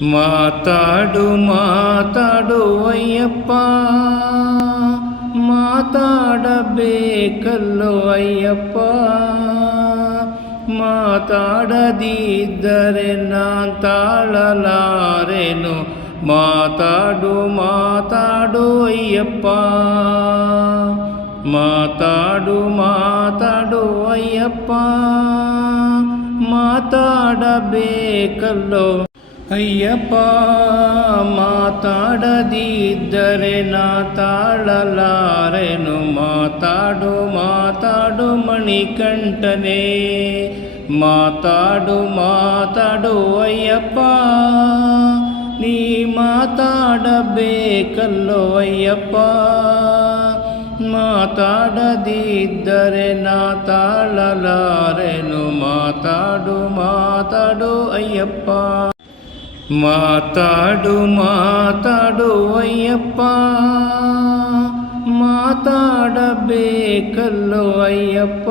ಮಾತಾಡು ಮಾತಾಡು ಅಯ್ಯಪ್ಪ, ಮಾತಾಡಬೇಕಲ್ಲೋ ಅಯ್ಯಪ್ಪ. ಮಾತಾಡದಿದ್ದರೆ ನಾನ್ ತಾಳಲಾರೆನು. ಮಾತಾಡು ಮಾತಾಡು ಅಯ್ಯಪ್ಪ, ಮಾತಾಡು ಮಾತಾಡು ಅಯ್ಯಪ್ಪ. ಮಾತಾಡಬೇಕಲ್ಲೋ ಅಯ್ಯಪ್ಪ, ಮಾತಾಡದಿದ್ದರೆ ನಾ ತಾಳಲಾರೆನು. ಮಾತಾಡು ಮಾತಾಡು ಮಣಿಕಂಠನೇ, ಮಾತಾಡು ಮಾತಾಡು ಅಯ್ಯಪ್ಪ. ನೀ ಮಾತಾಡಬೇಕಲ್ಲೋ ಅಯ್ಯಪ್ಪ, ಮಾತಾಡದಿದ್ದರೆ ನಾ ತಾಳಲಾರೆನು. ಮಾತಾಡು ಮಾತಾಡು ಅಯ್ಯಪ್ಪ, ಮಾತಾಡು ಮಾತಾಡು ಅಯ್ಯಪ್ಪ. ಮಾತಾಡಬೇಕಲ್ಲೋ ಅಯ್ಯಪ್ಪ.